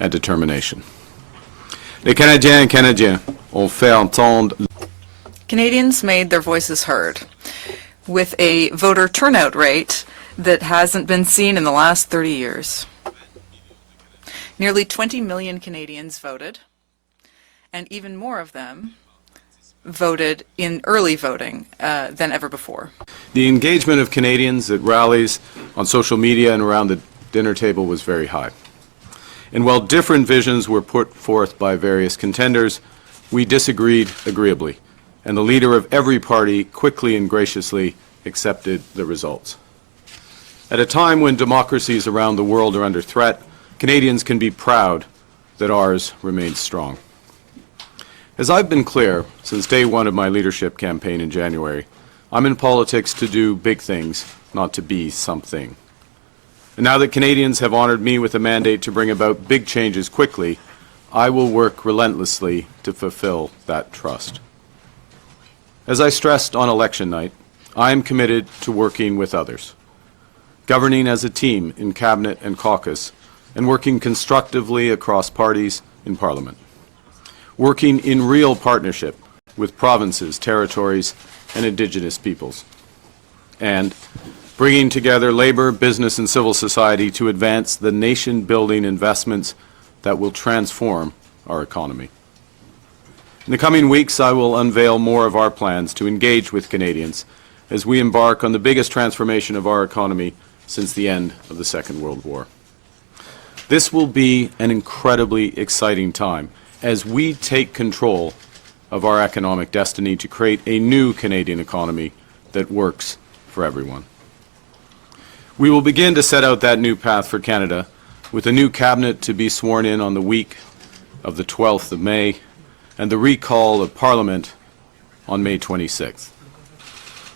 and determination. Les Canadiens et Canadiens ont fait entendre. Canadians made their voices heard with a voter turnout rate that hasn't been seen in the last 30 years. Nearly 20 million Canadians voted, and even more of them voted in early voting than ever before. The engagement of Canadians at rallies, on social media, and around the dinner table was very high. And while different visions were put forth by various contenders, we disagreed agreeably, and the leader of every party quickly and graciously accepted the results. At a time when democracies around the world are under threat, Canadians can be proud that ours remains strong. As I've been clear since day one of my leadership campaign in January, I'm in politics to do big things, not to be something. And now that Canadians have honored me with a mandate to bring about big changes quickly, I will work relentlessly to fulfill that trust. As I stressed on election night, I am committed to working with others, governing as a team in Cabinet and caucus, and working constructively across parties in Parliament, working in real partnership with provinces, territories, and Indigenous peoples, and bringing together labor, business, and civil society to advance the nation-building investments that will transform our economy. In the coming weeks, I will unveil more of our plans to engage with Canadians as we embark on the biggest transformation of our economy since the end of the Second World War. This will be an incredibly exciting time as we take control of our economic destiny to create a new Canadian economy that works for everyone. We will begin to set out that new path for Canada with a new cabinet to be sworn in on the week of the 12th of May and the recall of Parliament on May 26th.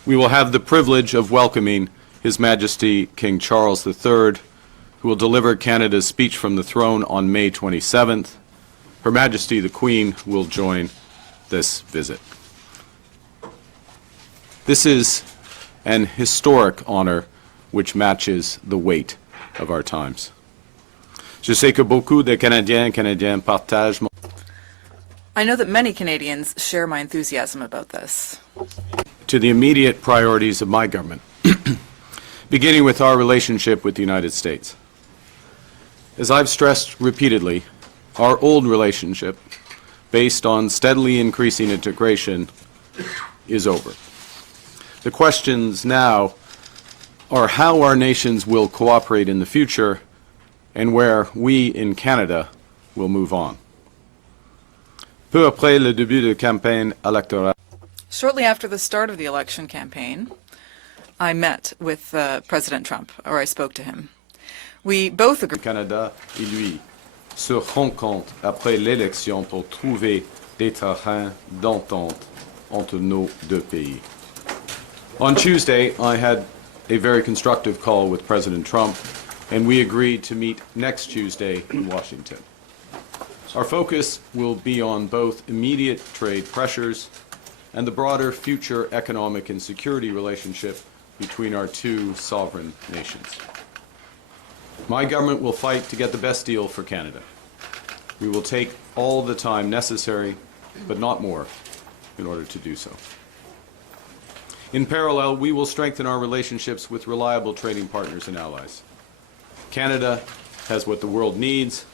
We will have the privilege of welcoming His Majesty King Charles III, who will deliver Canada's speech from the throne on May 27th. Her Majesty the Queen will join this visit. This is an historic honor which matches the weight of our times. Je sais que beaucoup de Canadiens et Canadiennes partagent mon. I know that many Canadians share my enthusiasm about this. To the immediate priorities of my government, beginning with our relationship with the United States. As I've stressed repeatedly, our old relationship, based on steadily increasing integration, is over. The questions now are how our nations will cooperate in the future and where we in Canada will move on. Peu après le début de campagne électorale. Shortly after the start of the election campaign, I met with President Trump, or I spoke to him. We both agreed. Canada et lui se rencontrent après l'élection pour trouver des terrains d'entente entre nos deux pays. On Tuesday, I had a very constructive call with President Trump, and we agreed to meet next Tuesday in Washington. Our focus will be on both immediate trade pressures and the broader future economic and security relationship between our two sovereign nations. My government will fight to get the best deal for Canada. We will take all the time necessary, but not more, in order to do so. In parallel, we will strengthen our relationships with reliable trading partners and allies. Canada has what the world needs,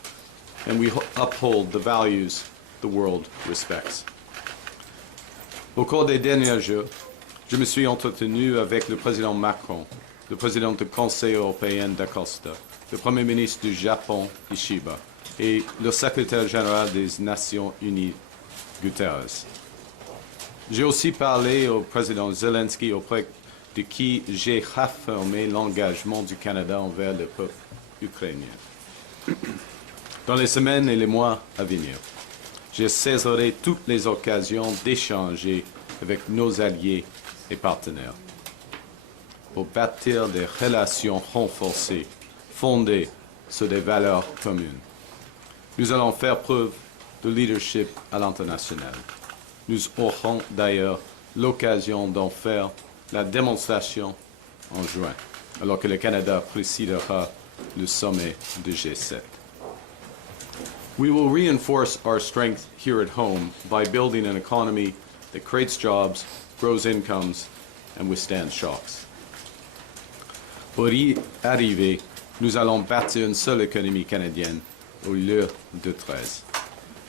and we uphold the values the world respects. Au cours des derniers jours, je me suis entretenu avec le président Macron, le président du Conseil européen d'Acosta, le Premier ministre du Japon, Ishiba, et le secrétaire général des Nations Unies, Guterres. J'ai aussi parlé au président Zelensky, auprès de qui j'ai réaffirmé l'engagement du Canada envers le peuple ukrainien. Dans les semaines et les mois à venir, je saisirai toutes les occasions d'échanger avec nos alliés et partenaires pour bâtir des relations renforcées, fondées sur des valeurs communes. Nous allons faire preuve de leadership à l'international. Nous aurons d'ailleurs l'occasion d'en faire la démonstration en juin, alors que le Canada présidera le sommet du G7. We will reinforce our strength here at home by building an economy that creates jobs, grows incomes, and withstands shocks. Pour y arriver, nous allons bâtir une seule économie canadienne au lieu de 13.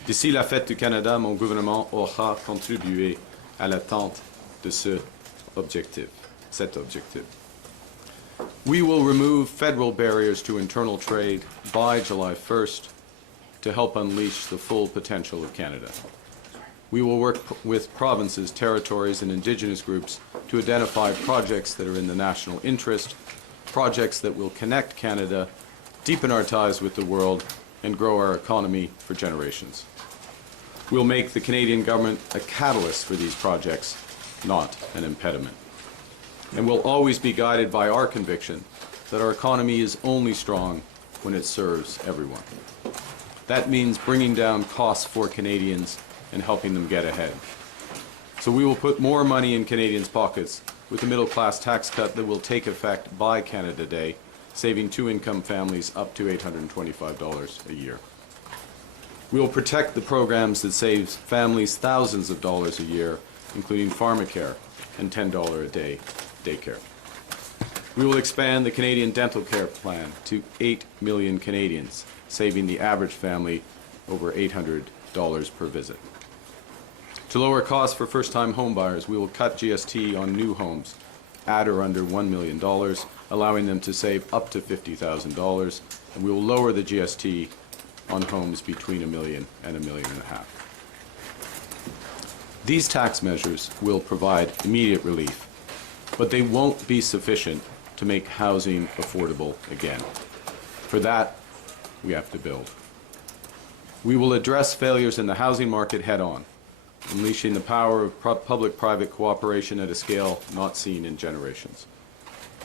D'ici la fête du Canada, mon gouvernement aura contribué à l'atteinte de cet objectif. We will remove federal barriers to internal trade by July 1st to help unleash the full potential of Canada. We will work with provinces, territories, and Indigenous groups to identify projects that are in the national interest, projects that will connect Canada, deepen our ties with the world, and grow our economy for generations. We'll make the Canadian government a catalyst for these projects, not an impediment. And we'll always be guided by our conviction that our economy is only strong when it serves everyone. That means bringing down costs for Canadians and helping them get ahead. So we will put more money in Canadians' pockets with a middle-class tax cut that will take effect by Canada Day, saving two-income families up to $825 a year. We will protect the programs that save families thousands of dollars a year, including pharmacare and $10 a day daycare. We will expand the Canadian Dental Care Plan to 8 million Canadians, saving the average family over $800 per visit. To lower costs for first-time homebuyers, we will cut GST on new homes at or under $1 million, allowing them to save up to $50,000, and we will lower the GST on homes between $1 million and $1.5 million. These tax measures will provide immediate relief, but they won't be sufficient to make housing affordable again. For that, we have to build. We will address failures in the housing market head-on, unleashing the power of public-private cooperation at a scale not seen in generations.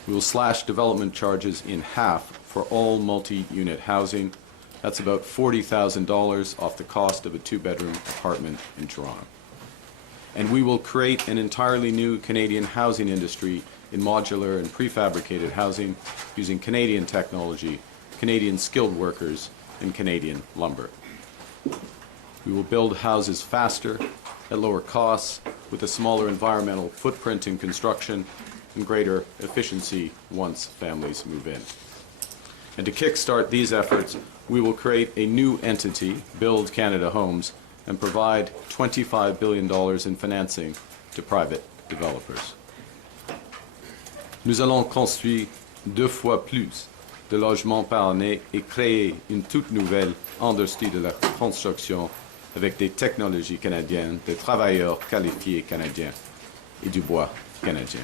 We will slash development charges in half for all multi-unit housing. That's about $40,000 off the cost of a two-bedroom apartment in Toronto. And we will create an entirely new Canadian housing industry in modular and prefabricated housing using Canadian technology, Canadian skilled workers, and Canadian lumber. We will build houses faster, at lower costs, with a smaller environmental footprint in construction and greater efficiency once families move in. And to kickstart these efforts, we will create a new entity, Build Canada Homes, and provide $25 billion in financing to private developers. Nous allons construire 2 fois plus de logements par année et créer une toute nouvelle industrie de la construction avec des technologies canadiennes, des travailleurs qualifiés canadiens et du bois canadien.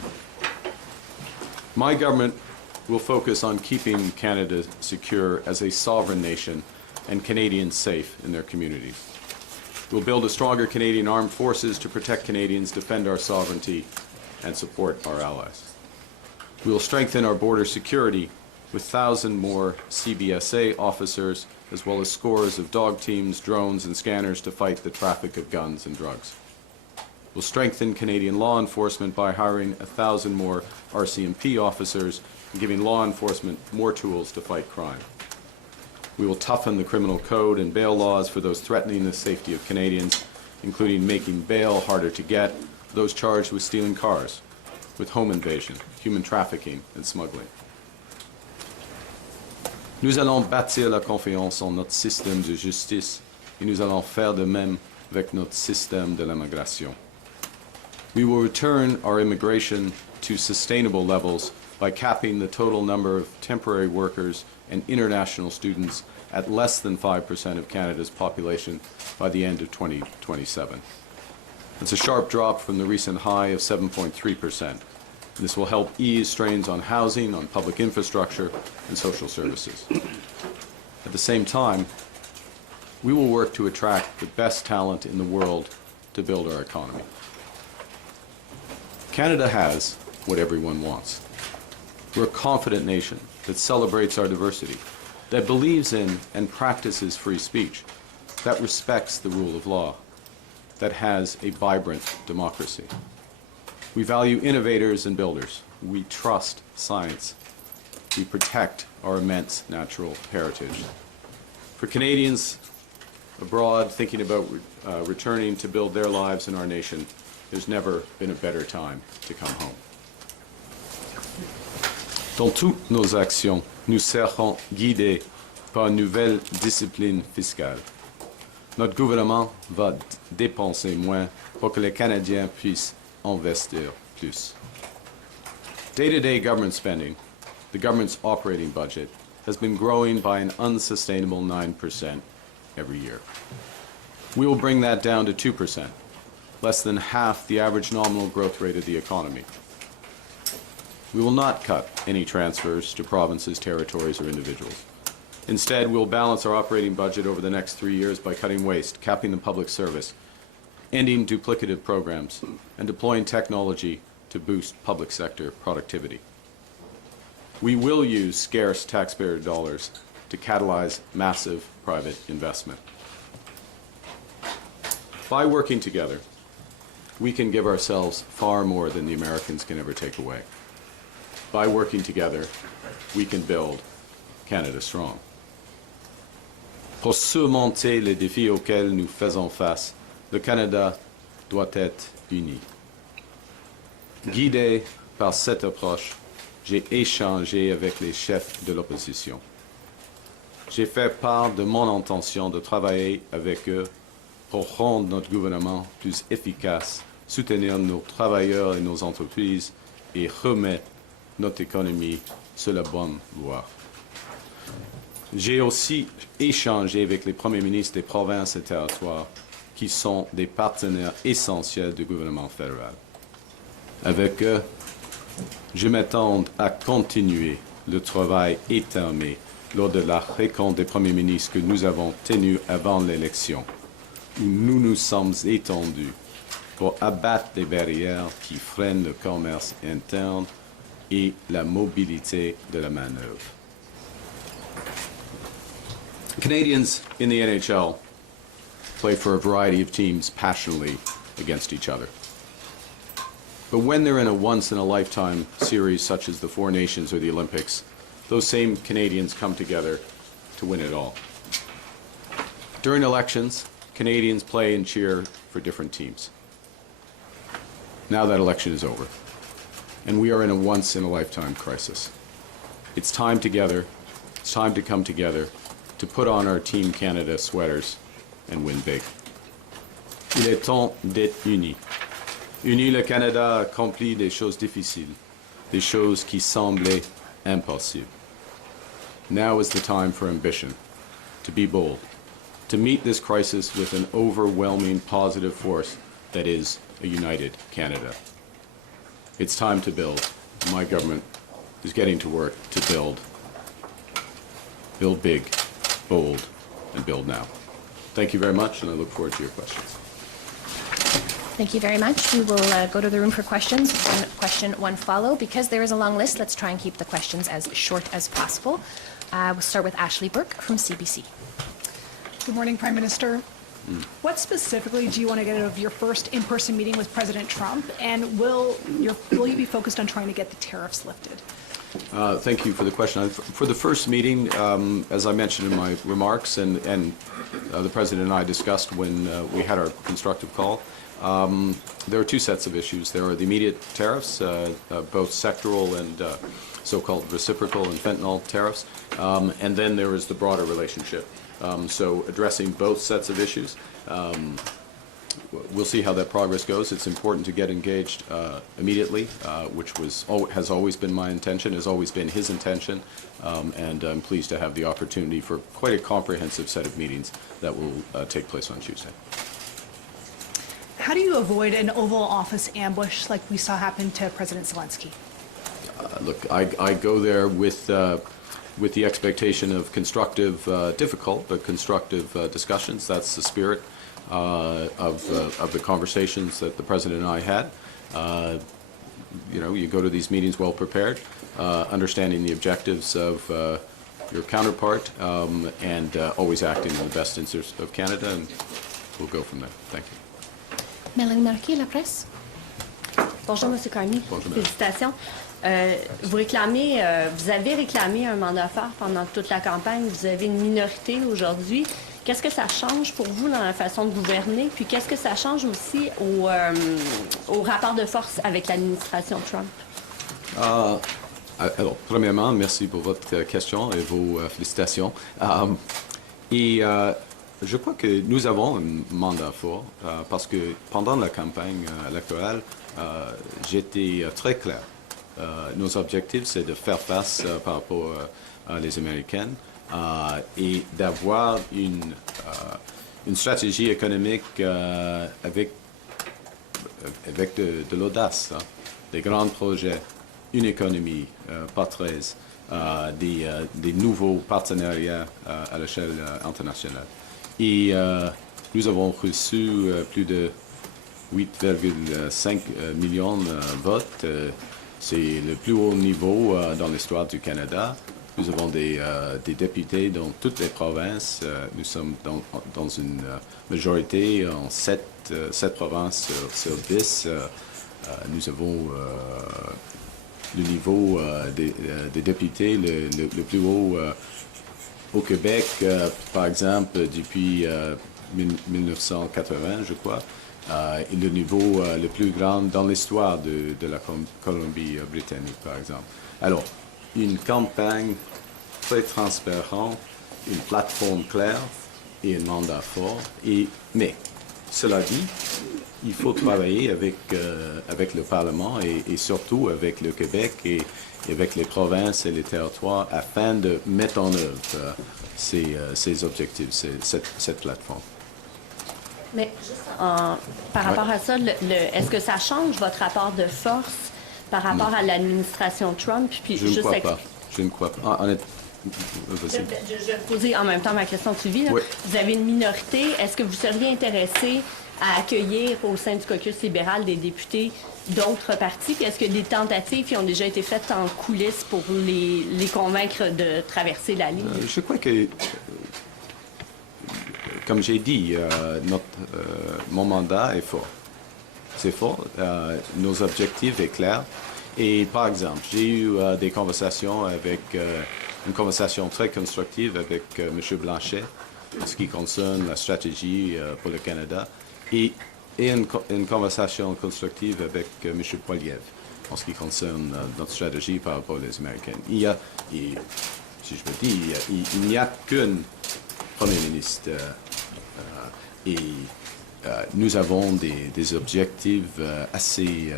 My government will focus on keeping Canada secure as a sovereign nation and Canadians safe in their communities. We'll build a stronger Canadian armed forces to protect Canadians, defend our sovereignty, and support our allies. We will strengthen our border security with 1,000 more CBSA officers, as well as scores of dog teams, drones, and scanners to fight the traffic of guns and drugs. We'll strengthen Canadian law enforcement by hiring 1,000 more RCMP officers and giving law enforcement more tools to fight crime. We will toughen the criminal code and bail laws for those threatening the safety of Canadians, including making bail harder to get for those charged with stealing cars, with home invasion, human trafficking, and smuggling. Nous allons bâtir la confiance en notre système de justice et nous allons faire de même avec notre système de l'immigration. We will return our immigration to sustainable levels by capping the total number of temporary workers and international students at less than 5% of Canada's population by the end of 2027. It's a sharp drop from the recent high of 7.3%. This will help ease strains on housing, on public infrastructure, and social services. At the same time, we will work to attract the best talent in the world to build our economy. Canada has what everyone wants. We're a confident nation that celebrates our diversity, that believes in and practices free speech, that respects the rule of law, that has a vibrant democracy. We value innovators and builders. We trust science. We protect our immense natural heritage. For Canadians, abroad thinking about returning to build their lives in our nation, there's never been a better time to come home. Dans toutes nos actions, nous serons guidés par une nouvelle discipline fiscale. Notre gouvernement va dépenser moins pour que les Canadiens puissent investir plus. Day-to-day government spending, the government's operating budget, has been growing by an unsustainable 9% every year. We will bring that down to 2%, less than half the average nominal growth rate of the economy. We will not cut any transfers to provinces, territories, or individuals. Instead, we'll balance our operating budget over the next 3 years by cutting waste, capping the public service, ending duplicative programs, and deploying technology to boost public sector productivity. We will use scarce taxpayer dollars to catalyze massive private investment. By working together, we can give ourselves far more than the Americans can ever take away. By working together, we can build Canada strong. Pour surmonter les défis auxquels nous faisons face, le Canada doit être uni. Guidé par cette approche, j'ai échangé avec les chefs de l'opposition. J'ai fait part de mon intention de travailler avec eux pour rendre notre gouvernement plus efficace, soutenir nos travailleurs et nos entreprises et remettre notre économie sur la bonne voie. J'ai aussi échangé avec les premiers ministres des provinces et territoires qui sont des partenaires essentiels du gouvernement fédéral. Avec eux, je m'attends à continuer le travail étamé lors de la rencontre des premiers ministres que nous avons tenue avant l'élection, où nous nous sommes étendus pour abattre les barrières qui freinent le commerce interne et la mobilité de la main-d'œuvre. Canadians in the NHL play for a variety of teams passionately against each other. But when they're in a once-in-a-lifetime series such as the Four Nations or the Olympics, those same Canadians come together to win it all. During elections, Canadians play and cheer for different teams. Now that election is over, and we are in a once-in-a-lifetime crisis. It's time together, it's time to come together to put on our Team Canada sweaters and win big. Il est temps d'être unis. Unis, le Canada a accompli des choses difficiles, des choses qui semblaient impossibles. Now is the time for ambition, to be bold, to meet this crisis with an overwhelming positive force that is a united Canada. It's time to build. My government is getting to work to build. Build big, bold, and build now. Thank you very much, and I look forward to your questions. Thank you very much. We will go to the room for questions. One question, one follow. Because there is a long list, let's try and keep the questions as short as possible. We'll start with Ashley Burke from CBC. Good morning, Prime Minister. What specifically do you want to get out of your first in-person meeting with President Trump, and will you be focused on trying to get the tariffs lifted? Thank you for the question. For the first meeting, as I mentioned in my remarks, and the President and I discussed when we had our constructive call, there are two sets of issues. There are the immediate tariffs, both sectoral and so-called reciprocal and fentanyl tariffs, and then there is the broader relationship. So addressing both sets of issues. We'll see how that progress goes. It's important to get engaged immediately, which has always been my intention, has always been his intention, and I'm pleased to have the opportunity for quite a comprehensive set of meetings that will take place on Tuesday. How do you avoid an Oval Office ambush like we saw happen to President Zelensky? Look, I go there with the expectation of constructive, difficult, but constructive discussions. That's the spirit of the conversations that the President and I had. You go to these meetings well prepared, understanding the objectives of your counterpart, and always acting in the best interest of Canada, and we'll go from there. Thank you. Mélanie Marquis, La Presse. Bonjour, M. Carney. Bonjour, madame. Félicitations. Vous avez réclamé un mandat fort pendant toute la campagne. Vous avez une minorité aujourd'hui. Qu'est-ce que ça change pour vous dans la façon de gouverner? Puis qu'est-ce que ça change aussi au rapport de force avec l'administration Trump? Alors, premièrement, merci pour votre question et vos félicitations. Je crois que nous avons un mandat fort parce que pendant la campagne électorale, j'étais très clair. Nos objectifs, c'est de faire face par rapport à les Américaines et d'avoir une stratégie économique avec de l'audace, hein, des grands projets, une économie, pas 13, des nouveaux partenariats à l'échelle internationale. Et nous avons reçu plus de 8,5 millions de votes. C'est le plus haut niveau dans l'histoire du Canada. Nous avons des députés dans toutes les provinces. Nous sommes dans une majorité en 7 provinces sur 10. Nous avons le niveau des députés le plus haut au Québec, par exemple, depuis 1980, je crois, et le niveau le plus grand dans l'histoire de la Colombie-Britannique, par exemple. Alors, une campagne très transparente, une plateforme claire et un mandat fort. Mais, cela dit, il faut travailler avec le Parlement et surtout avec le Québec et avec les provinces et les territoires afin de mettre en œuvre ces objectifs, cette plateforme. Mais juste par rapport à ça, est-ce que ça change votre rapport de force par rapport à l'administration Trump? Puis Je ne crois pas. Je ne crois pas. Je vais poser en même temps ma question de suivi. Oui. Vous avez une minorité. Est-ce que vous seriez intéressé à accueillir au sein du caucus libéral des députés d'autres partis? Puis est-ce que des tentatives qui ont déjà été faites en coulisses pour les convaincre de traverser la ligne? Je crois que, comme j'ai dit, mon mandat est fort. C'est fort. Nos objectifs sont clairs. Et par exemple, j'ai eu des conversations une conversation très constructive avec M. Blanchet en ce qui concerne la stratégie pour le Canada et une conversation constructive avec M. Poiliev en ce qui concerne notre stratégie par rapport aux Américaines. Si je me dis, il n'y a qu'un Premier ministre et nous avons des objectifs assez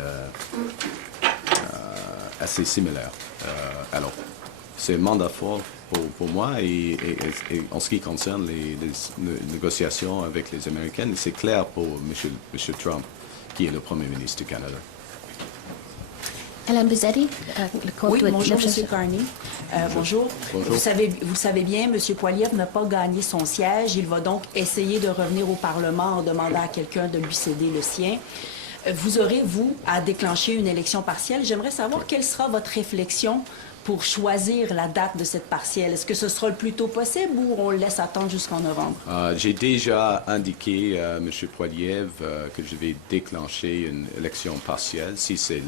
similaires. Alors, c'est un mandat fort pour moi et en ce qui concerne les négociations avec les Américaines, c'est clair pour M. Trump, qui est le Premier ministre du Canada. Alain Buzzetti, le compte Oui, doit être bonjour, neuf- M. Carney. Bonjour. Bonjour. Vous savez bien, M. Poiliev n'a pas gagné son siège. Il va donc essayer de revenir au Parlement en demandant à quelqu'un de lui céder le sien. Vous aurez, vous, à déclencher une élection partielle. J'aimerais savoir quelle sera votre réflexion pour choisir la date de cette partielle. Est-ce que ce sera le plus tôt possible ou on le laisse attendre jusqu'en novembre? J'ai déjà indiqué à M. Poiliev que je vais déclencher une élection partielle si c'est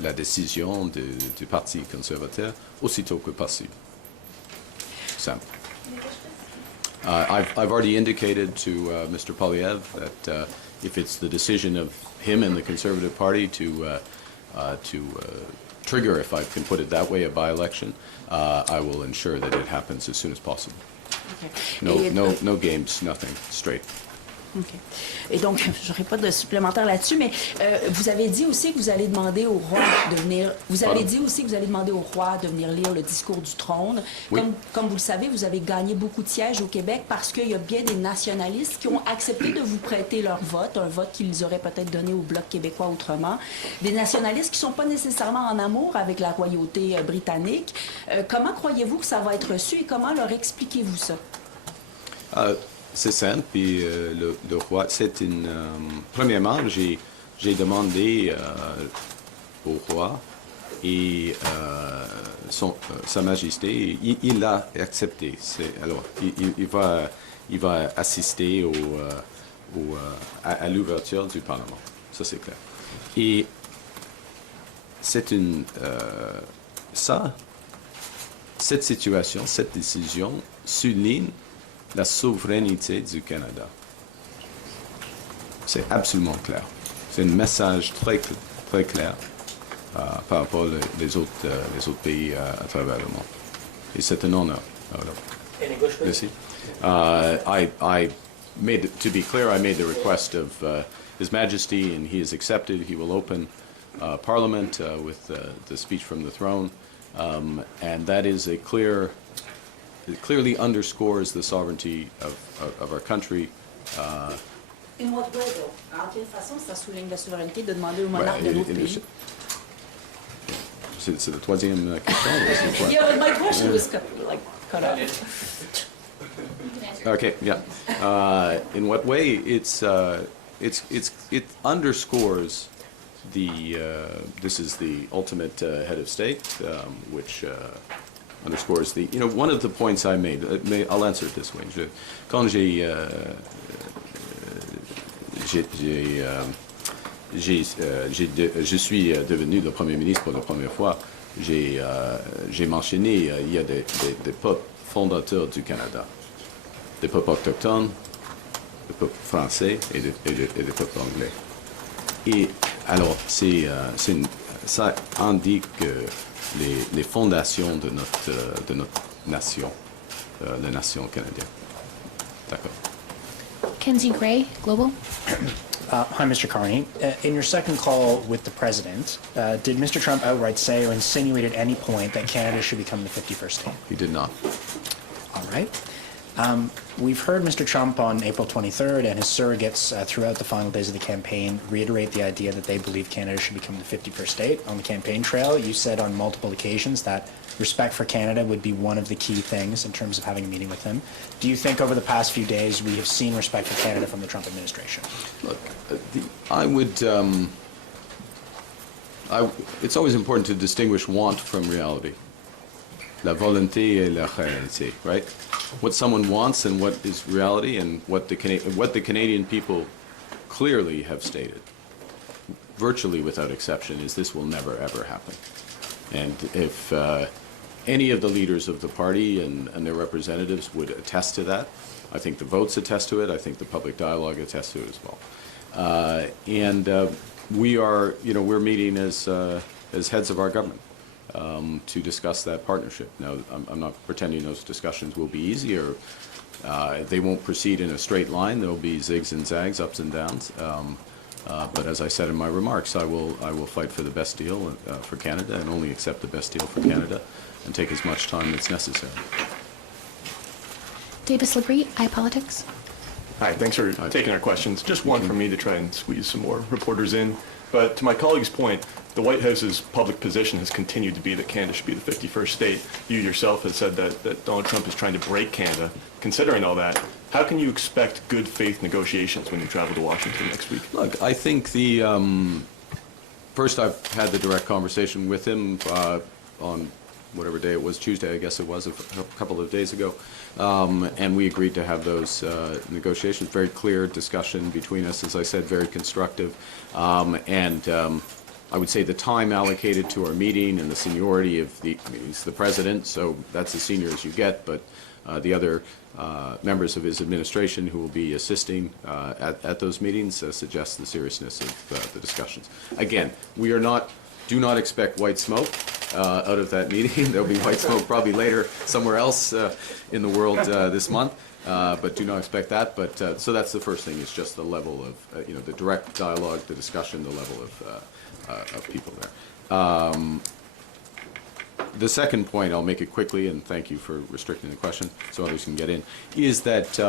la décision du Parti conservateur aussitôt que possible. Simple. I've already indicated to Mr. Poiliev that if it's the decision of him and the Conservative Party to trigger, if I can put it that way, a by-election, I will ensure that it happens as soon as possible. Okay. No games, nothing, straight. OK. Et donc, je n'aurai pas de supplémentaire là-dessus, mais vous avez dit aussi que vous allez demander au roi de venir. Vous avez dit aussi que vous allez demander au roi de venir lire le discours du trône. Oui. Comme vous le savez, vous avez gagné beaucoup de sièges au Québec parce qu'il y a bien des nationalistes qui ont accepté de vous prêter leur vote, un vote qu'ils auraient peut-être donné au Bloc québécois autrement. Des nationalistes qui ne sont pas nécessairement en amour avec la royauté britannique. Comment croyez-vous que ça va être reçu et comment leur expliquez-vous ça? C'est simple, puis le roi, premièrement, j'ai demandé au roi et Sa Majesté, il l'a accepté. Alors, il va assister à l'ouverture du Parlement. Ça, c'est clair. Et c'est cette situation, cette décision souligne la souveraineté du Canada. C'est absolument clair. C'est un message très clair par rapport aux autres pays à travers le monde. Et c'est un honneur. Merci. I made, to be clear, I made the request of His Majesty, and he has accepted. He will open Parliament with the speech from the throne, and that is a clear. It clearly underscores the sovereignty of our country. In what way, though? En quelle façon ça souligne la souveraineté de demander au monarque de notre pays? C'est la troisième question. Yeah, my question was cut off. Okay, yeah. In what way? It underscores the. This is the ultimate head of state, which underscores the. You know, one of the points I made. I'll answer it this way. Quand je suis devenu le Premier ministre pour la première fois, j'ai mentionné il y a des peuples fondateurs du Canada, des peuples autochtones, des peuples français et des peuples anglais. Et alors, ça indique les fondations de notre nation, la nation canadienne. D'accord. Kenzie Gray, Global. Hi, Mr. Carney. In your second call with the President, did Mr. Trump outright say or insinuate at any point that Canada should become the 51st state? He did not. All right. We've heard Mr. Trump on April 23rd and his surrogates throughout the final days of the campaign reiterate the idea that they believe Canada should become the 51st state. On the campaign trail, you said on multiple occasions that respect for Canada would be one of the key things in terms of having a meeting with him. Do you think over the past few days we have seen respect for Canada from the Trump administration? Look, I would. It's always important to distinguish want from reality. La volonté et la réalité, right? What someone wants and what is reality, and what the Canadian people clearly have stated, virtually without exception, is this will never ever happen. And if any of the leaders of the party and their representatives would attest to that, I think the votes attest to it. I think the public dialogue attests to it as well. We are, we're meeting as heads of our government. To discuss that partnership. Now, I'm not pretending those discussions will be easy, or they won't proceed in a straight line. There will be zigs and zags, ups and downs. But as I said in my remarks, I will fight for the best deal for Canada, and only accept the best deal for Canada, and take as much time as necessary. Davis Labrie, iPolitics. Hi, thanks for taking our questions. Just one from me to try and squeeze some more reporters in. But to my colleague's point, the White House's public position has continued to be that Canada should be the 51st state. You yourself have said that Donald Trump is trying to break Canada. Considering all that, how can you expect good faith negotiations when you travel to Washington next week? Look, I think first I've had the direct conversation with him on whatever day it was, Tuesday, I guess it was, a couple of days ago. And we agreed to have those negotiations. Very clear discussion between us, as I said, very constructive. I would say the time allocated to our meeting and the seniority of he's the president, so that's as senior as you get, but the other members of his administration who will be assisting at those meetings suggests the seriousness of the discussions. Again, do not expect white smoke out of that meeting. There'll be white smoke probably later somewhere else in the world this month, but do not expect that. But so that's the first thing, is just the level of the direct dialogue, the discussion, the level of people there. The second point, I'll make it quickly, and thank you for restricting the question so others can get in, is that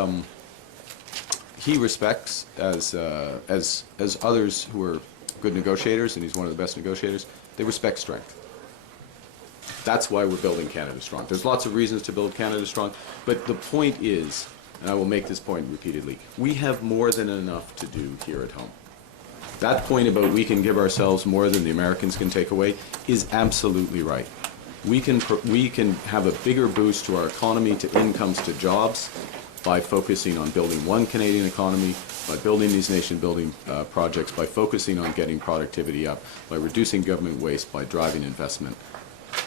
he respects, as others who are good negotiators, and he's one of the best negotiators, they respect strength. That's why we're building Canada strong. There's lots of reasons to build Canada strong, but the point is, and I will make this point repeatedly, we have more than enough to do here at home. That point about we can give ourselves more than the Americans can take away is absolutely right. We can have a bigger boost to our economy, to incomes, to jobs, by focusing on building one Canadian economy, by building these nation-building projects, by focusing on getting productivity up, by reducing government waste, by driving investment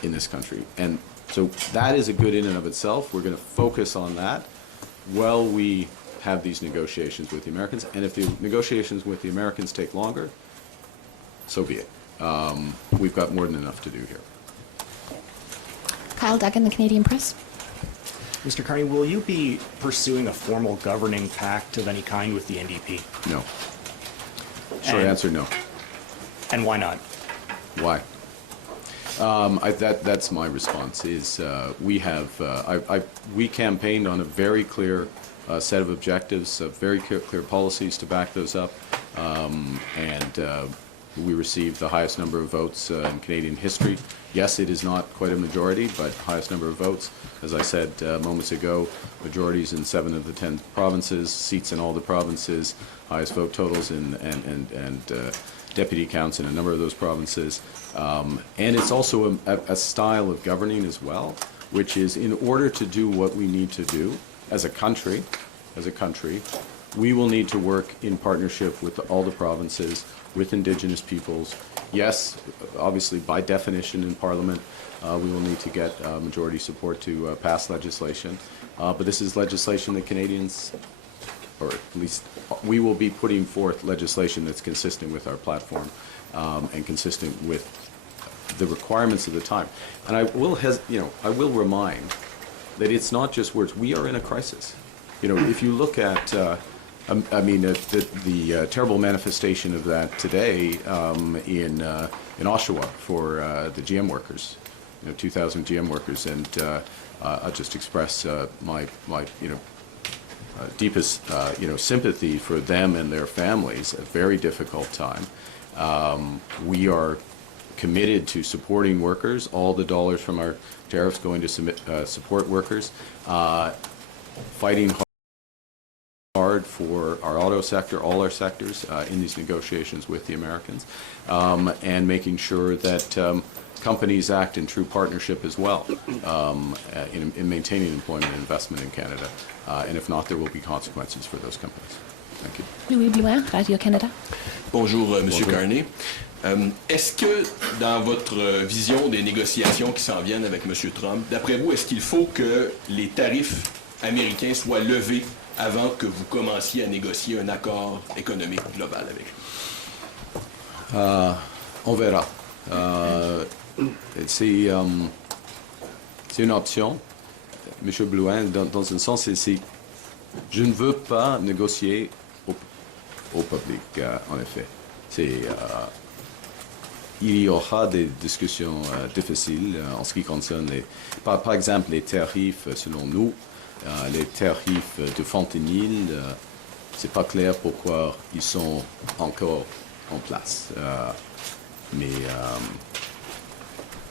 in this country. And so that is a good in and of itself. We're going to focus on that. while we have these negotiations with the Americans. And if the negotiations with the Americans take longer, so be it. We've got more than enough to do here. Kyle Duggan, the Canadian Press. Mr. Carney, will you be pursuing a formal governing pact of any kind with the NDP? No. Short And- answer, no. And why not? Why? That's my response. Is we campaigned on a very clear set of objectives, very clear policies to back those up, and we received the highest number of votes in Canadian history. Yes, it is not quite a majority, but highest number of votes. As I said moments ago, majorities in 7 of the 10 provinces, seats in all the provinces, highest vote totals and deputy counts in a number of those provinces. And it's also a style of governing as well, which is in order to do what we need to do as a country, we will need to work in partnership with all the provinces, with Indigenous peoples. Yes, obviously, by definition in Parliament, we will need to get majority support to pass legislation. But this is legislation that Canadians, or at least we will be putting forth legislation that's consistent with our platform and consistent with the requirements of the time. And I will remind that it's not just words. We are in a crisis. If you look at, the terrible manifestation of that today in Oshawa for the GM workers, 2,000 GM workers, and I'll just express my deepest sympathy for them and their families. A very difficult time. We are committed to supporting workers. All the dollars from our tariffs going to support workers. Fighting hard for our auto sector, all our sectors in these negotiations with the Americans, and making sure that companies act in true partnership as well in maintaining employment and investment in Canada. And if not, there will be consequences for those companies. Thank you. Louis Blouin, Radio-Canada. Bonjour, Monsieur Bonjour. Carney. Est-ce que, dans votre vision des négociations qui s'en viennent avec M. Trump, d'après vous, est-ce qu'il faut que les tarifs américains soient levés avant que vous commenciez à négocier un accord économique global avec lui? On verra. C'est une option. M. Blouin, dans un sens, je ne veux pas négocier au public, en effet. Il y aura des discussions difficiles en ce qui concerne, par exemple, les tarifs, selon nous, les tarifs de fentanyl. C'est pas clair pourquoi ils sont encore en place. Mais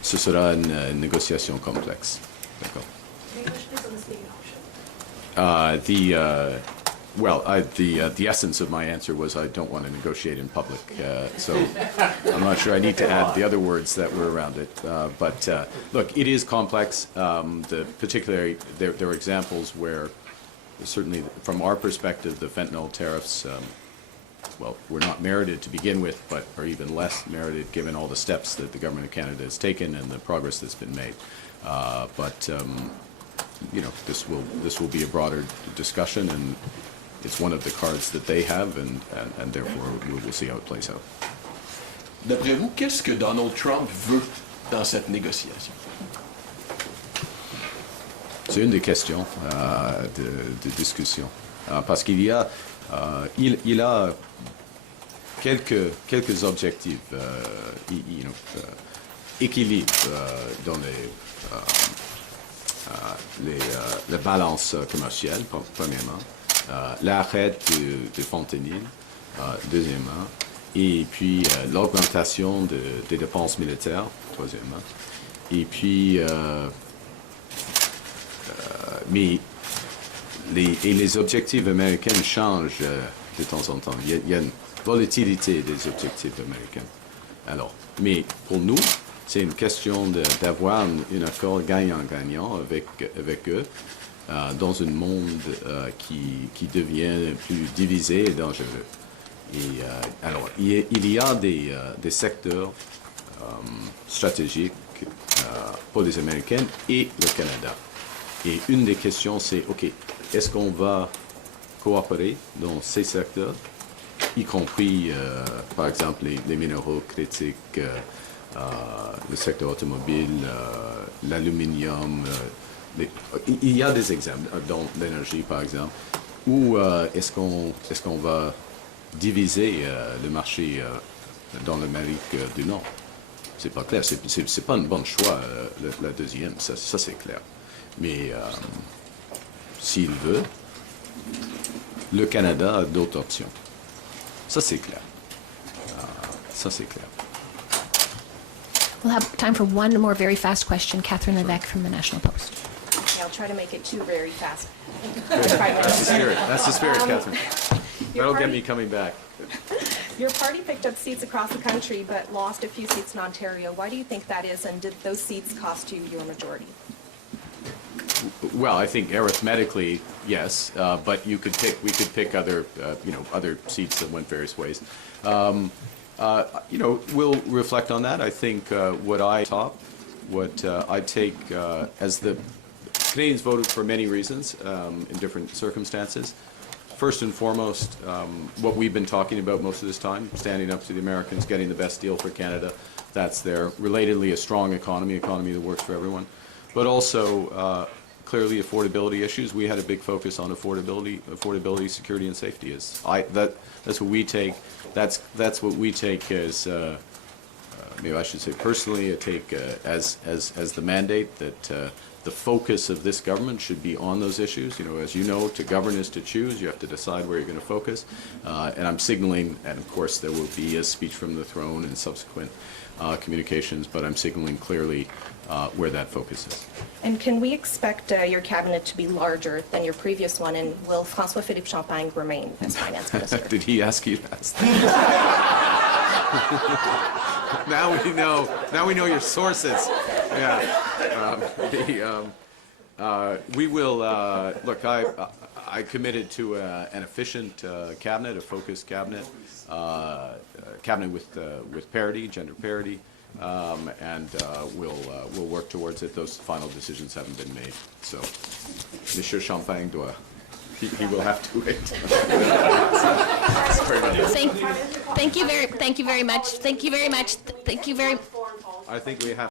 ce sera une négociation complexe. D'accord. The essence of my answer was I don't want to negotiate in public, so I'm not sure I need to add the other words that were around it. But look, it is complex. Particularly, there are examples where, certainly from our perspective, the fentanyl tariffs, were not merited to begin with, but are even less merited given all the steps that the government of Canada has taken and the progress that's been made. This will be a broader discussion, and it's one of the cards that they have, and therefore we will see how it plays out. D'après vous, qu'est-ce que Donald Trump veut dans cette négociation? C'est une des questions de discussion, parce qu'il y a, il a quelques objectifs, équilibre dans la balance commerciale, premièrement, l'arrêt de fentanyl, deuxièmement, et puis l'augmentation des dépenses militaires, troisièmement, et puis mais les objectifs américains changent de temps en temps. Il y a une volatilité des objectifs américains. Alors, mais pour nous, c'est une question d'avoir un accord gagnant-gagnant avec eux dans un monde qui devient plus divisé et dangereux. Et alors, il y a des secteurs stratégiques pour les Américains et le Canada. Et une des questions, c'est, OK, est-ce qu'on va coopérer dans ces secteurs, y compris, par exemple, les minéraux critiques, le secteur automobile, l'aluminium. Il y a des exemples, dans l'énergie, par exemple, où est-ce qu'on va diviser le marché dans l'Amérique du Nord? C'est pas clair. C'est pas un bon choix, la deuxième. Ça c'est clair. Mais s'il veut, le Canada a d'autres options. Ça, c'est clair. Ça, c'est clair. We'll have time for one more very fast question. Catherine Levesque from the National Post. Okay, I'll try to make it two very fast. That's the spirit. That's the spirit, Catherine. Your That'll get party- me coming back. Your party picked up seats across the country but lost a few seats in Ontario. Why do you think that is, and did those seats cost you your majority? Well, I think arithmetically, yes, but we could pick other, other seats that went various ways. We'll reflect on that. I think what I take as the Canadians voted for many reasons in different circumstances. First and foremost, what we've been talking about most of this time, standing up to the Americans, getting the best deal for Canada, that's there. Relatedly, a strong economy that works for everyone. But also, clearly, affordability issues. We had a big focus on affordability, security, and safety. That's what we take. That's what we take as, maybe I should say personally, I take as the mandate that the focus of this government should be on those issues. As you know, to govern is to choose. You have to decide where you're going to focus. And I'm signaling, and of course there will be a speech from the throne and subsequent communications, but I'm signaling clearly where that focus is. And can we expect your cabinet to be larger than your previous one, and will François-Philippe Champagne remain as finance minister? Did he ask you that? Now we know your sources. Yeah. We will look. I committed to an efficient cabinet, a focused cabinet, cabinet with parity, gender parity, and we'll work towards it. Those final decisions haven't been made, so Monsieur Champagne doit. He will have to wait. Sorry about that. Thank you very much. Thank you very much. I think we have.